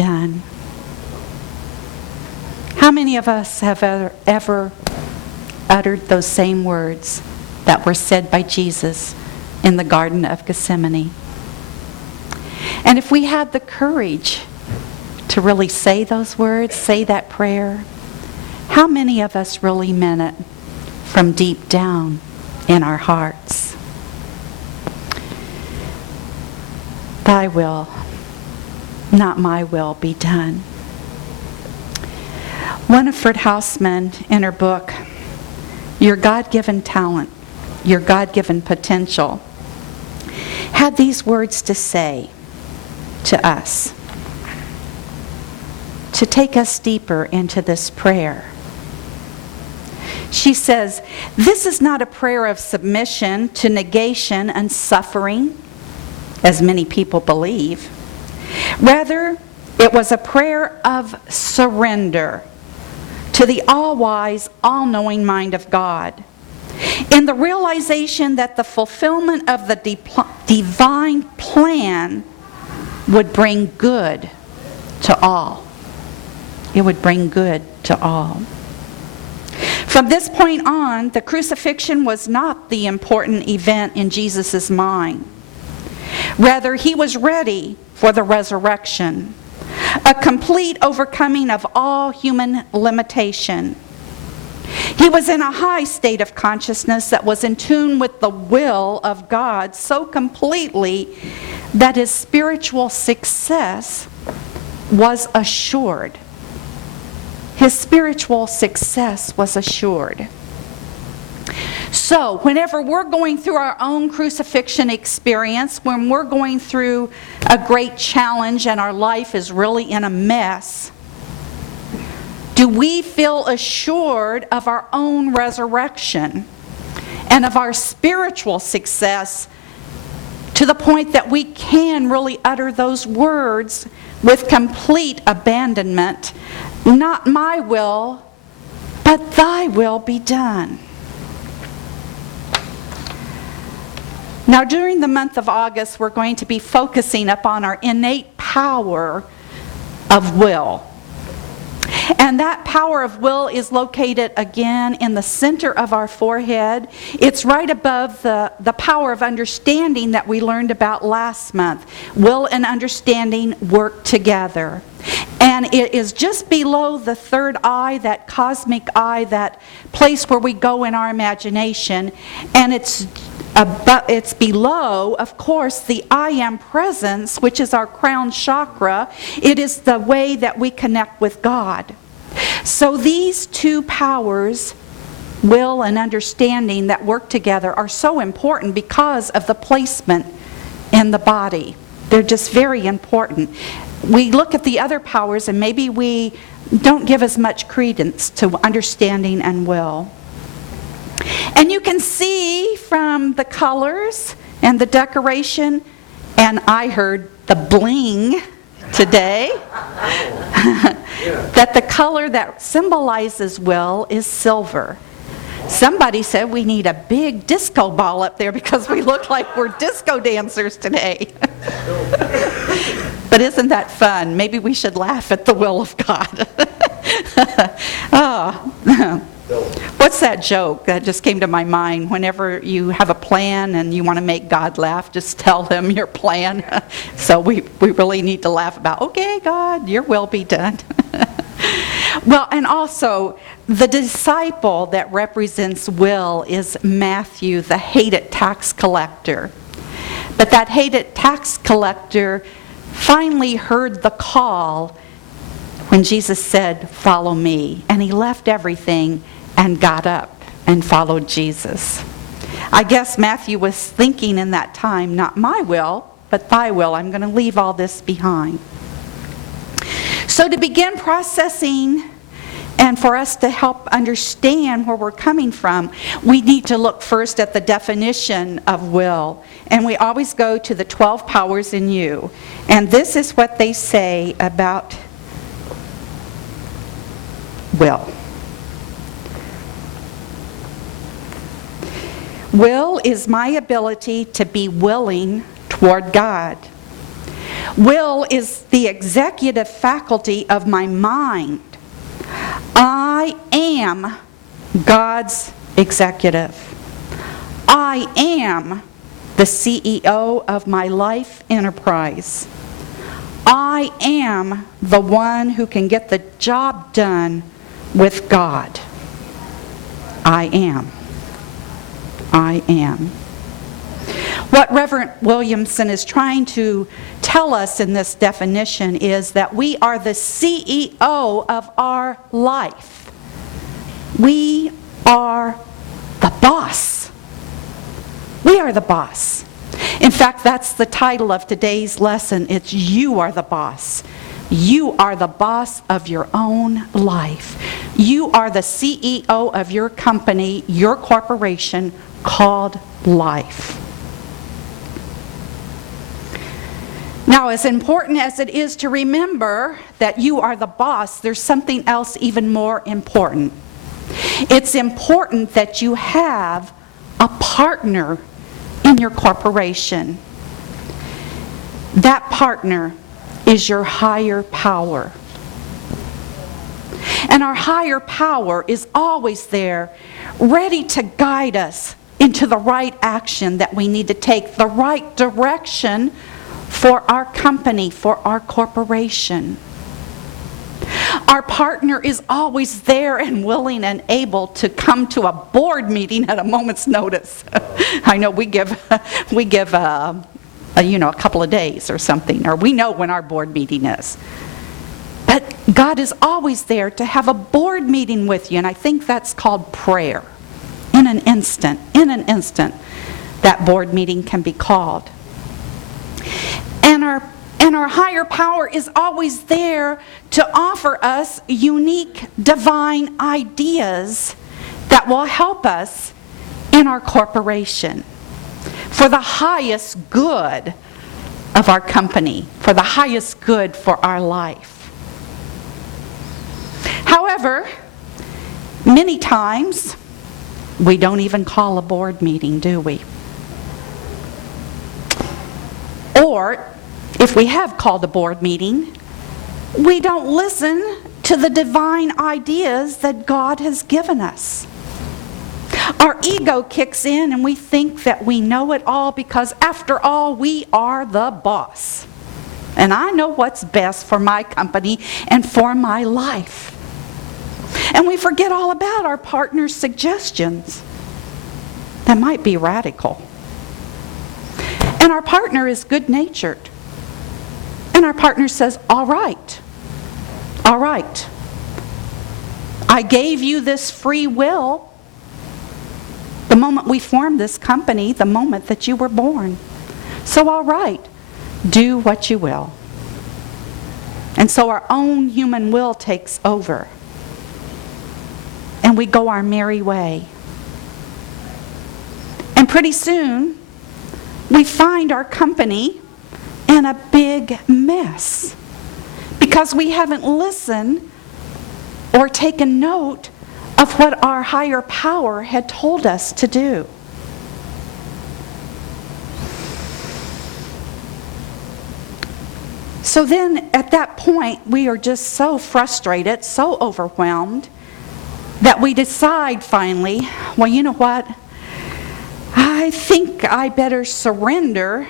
done. How many of us have ever uttered those same words that were said by Jesus in the Garden of Gethsemane? And if we had the courage to really say those words, say that prayer, how many of us really meant it from deep down in our hearts? Thy will, not my will, be done. Winifred Hausman, in her book, Your God-Given Talent, Your God-Given Potential, had these words to say to us, to take us deeper into this prayer. She says, this is not a prayer of submission to negation and suffering, as many people believe. Rather, it was a prayer of surrender to the all-wise, all-knowing mind of God, in the realization that the fulfillment of the divine plan would bring good to all. It would bring good to all. From this point on, the crucifixion was not the important event in Jesus' mind. Rather, he was ready for the resurrection, a complete overcoming of all human limitation. He was in a high state of consciousness that was in tune with the will of God so completely that his spiritual success was assured. His spiritual success was assured. So, whenever we're going through our own crucifixion experience, when we're going through a great challenge and our life is really in a mess, do we feel assured of our own resurrection and of our spiritual success to the point that we can really utter those words with complete abandonment? Not my will, but thy will be done. Now, during the month of August, we're going to be focusing upon our innate power of will. And that power of will is located again in the center of our forehead. It's right above the power of understanding that we learned about last month. Will and understanding work together. And it is just below the third eye, that cosmic eye, that place where we go in our imagination. And it's below, of course, the I am presence, which is our crown chakra. It is the way that we connect with God. So these two powers, will and understanding, that work together are so important because of the placement in the body. They're just very important. We look at the other powers and maybe we don't give as much credence to understanding and will. And you can see from the colors and the decoration, and I heard the bling today, that the color that symbolizes will is silver. Somebody said we need a big disco ball up there because we look like we're disco dancers today. But isn't that fun? Maybe we should laugh at the will of God. Oh. What's that joke that just came to my mind? Whenever you have a plan and you want to make God laugh, just tell him your plan. So we really need to laugh about, okay, God, your will be done. Well, and also, the disciple that represents will is Matthew, the hated tax collector. But that hated tax collector finally heard the call when Jesus said, follow me. And he left everything and got up and followed Jesus. I guess Matthew was thinking in that time, not my will, but thy will. I'm going to leave all this behind. So to begin processing and for us to help understand where we're coming from, we need to look first at the definition of will. And we always go to the 12 powers in you. And this is what they say about will. Will is my ability to be willing toward God. Will is the executive faculty of my mind. I am God's executive. I am the CEO of my life enterprise. I am the one who can get the job done with God. I am. I am. What Reverend Williamson is trying to tell us in this definition is that we are the CEO of our life. We are the boss. We are the boss. In fact, that's the title of today's lesson. It's You Are the Boss. You are the boss of your own life. You are the CEO of your company, your corporation called life. Now, as important as it is to remember that you are the boss, there's something else even more important. It's important that you have a partner in your corporation. That partner is your higher power. And our higher power is always there, ready to guide us into the right action that we need to take, the right direction for our company, for our corporation. Our partner is always there and willing and able to come to a board meeting at a moment's notice. I know we give a couple of days or something, or we know when our board meeting is. But God is always there to have a board meeting with you, and I think that's called prayer. In an instant, that board meeting can be called. And our higher power is always there to offer us unique divine ideas that will help us in our corporation for the highest good of our company, for the highest good for our life. However, many times we don't even call a board meeting, do we? Or, if we have called a board meeting, we don't listen to the divine ideas that God has given us. Our ego kicks in and we think that we know it all because, after all, we are the boss. And I know what's best for my company and for my life. And we forget all about our partner's suggestions that might be radical. And our partner is good-natured. And our partner says, all right. I gave you this free will the moment we formed this company, the moment that you were born. So all right, do what you will. And so our own human will takes over. And we go our merry way. And pretty soon, we find our company in a big mess because we haven't listened or taken note of what our higher power had told us to do. So then at that point, we are just so frustrated, so overwhelmed, that we decide finally, well, you know what? I think I better surrender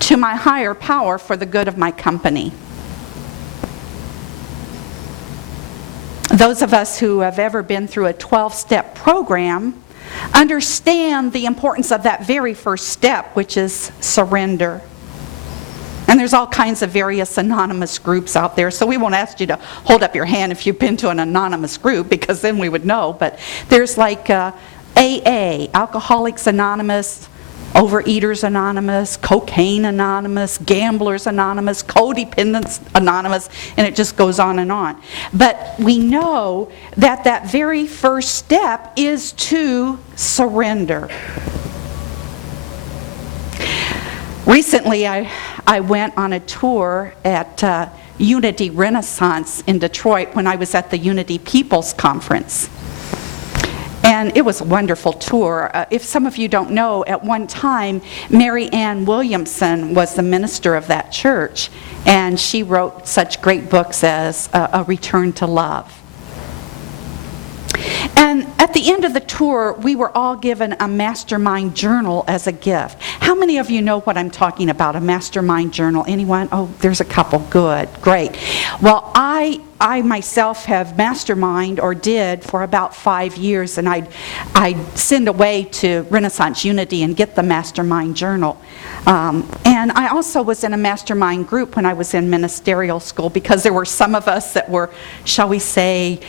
to my higher power for the good of my company. Those of us who have ever been through a 12-step program understand the importance of that very first step, which is surrender. And there's all kinds of various anonymous groups out there, so we won't ask you to hold up your hand if you've been to an anonymous group, because then we would know. But there's like AA, Alcoholics Anonymous, Overeaters Anonymous, Cocaine Anonymous, Gamblers Anonymous, Codependents Anonymous, and it just goes on and on. But we know that that very first step is to surrender. Recently, I went on a tour at Unity Renaissance in Detroit when I was at the Unity People's Conference. And it was a wonderful tour. If some of you don't know, at one time, Mary Ann Williamson was the minister of that church, and she wrote such great books as A Return to Love. And at the end of the tour, we were all given a mastermind journal as a gift. How many of you know what I'm talking about, a mastermind journal? Anyone? Oh, there's a couple. Good. Great. Well, I myself have mastermind, or did, for about 5 years, and I'd send away to Renaissance Unity and get the mastermind journal. And I also was in a mastermind group when I was in ministerial school, because there were some of us that were, shall we say,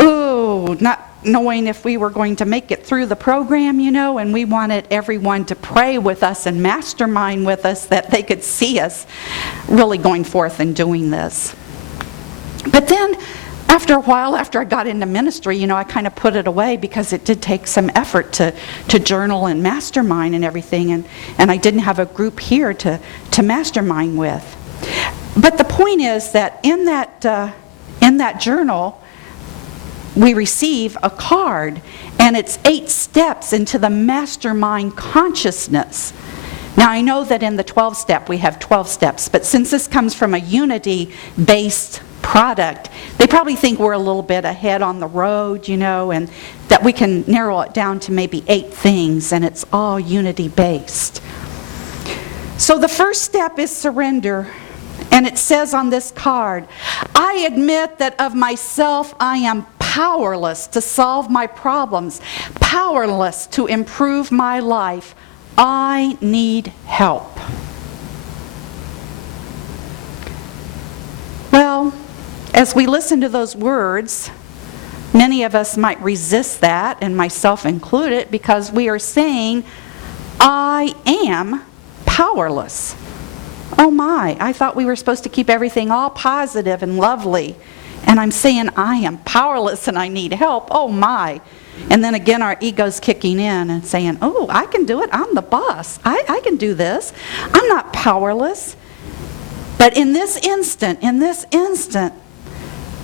not knowing if we were going to make it through the program, and we wanted everyone to pray with us and mastermind with us, that they could see us really going forth and doing this. But then, after a while, after I got into ministry, I kind of put it away, because it did take some effort to journal and mastermind and everything, and I didn't have a group here to mastermind with. But the point is that in that journal, we receive a card, and it's 8 steps into the mastermind consciousness. Now, I know that in the 12-step we have 12 steps, but since this comes from a unity-based product, they probably think we're a little bit ahead on the road, and that we can narrow it down to maybe 8 things, and it's all unity-based. So the first step is surrender. And it says on this card, I admit that of myself I am powerless to solve my problems, powerless to improve my life. I need help. Well, as we listen to those words, many of us might resist that, and myself included, because we are saying, I am powerless. Oh my, I thought we were supposed to keep everything all positive and lovely. And I'm saying I am powerless and I need help. Oh my. And then again our ego's kicking in and saying, oh, I can do it. I'm the boss. I can do this. I'm not powerless. But in this instant,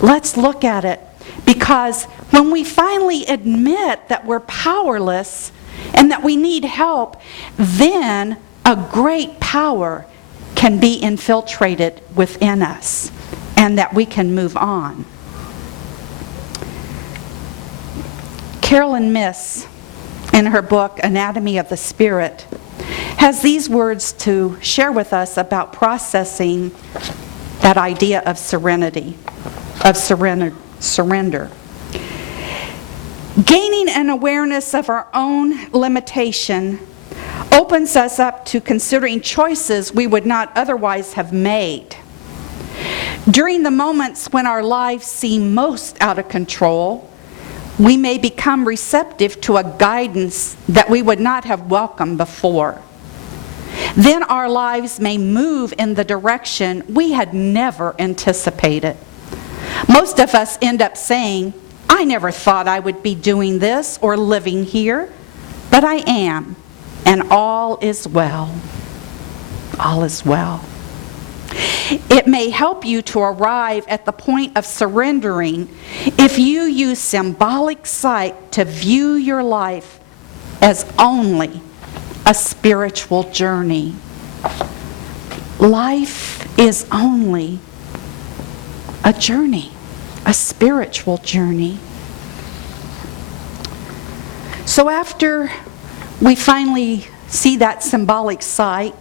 let's look at it. Because when we finally admit that we're powerless and that we need help, then a great power can be infiltrated within us, and that we can move on. Carolyn Miss, in her book Anatomy of the Spirit, has these words to share with us about processing that idea of serenity, of surrender. Gaining an awareness of our own limitation opens us up to considering choices we would not otherwise have made. During the moments when our lives seem most out of control, we may become receptive to a guidance that we would not have welcomed before. Then our lives may move in the direction we had never anticipated. Most of us end up saying, I never thought I would be doing this or living here, but I am. And all is well. All is well. It may help you to arrive at the point of surrendering if you use symbolic sight to view your life as only a spiritual journey. Life is only a journey, a spiritual journey. So after we finally see that symbolic sight,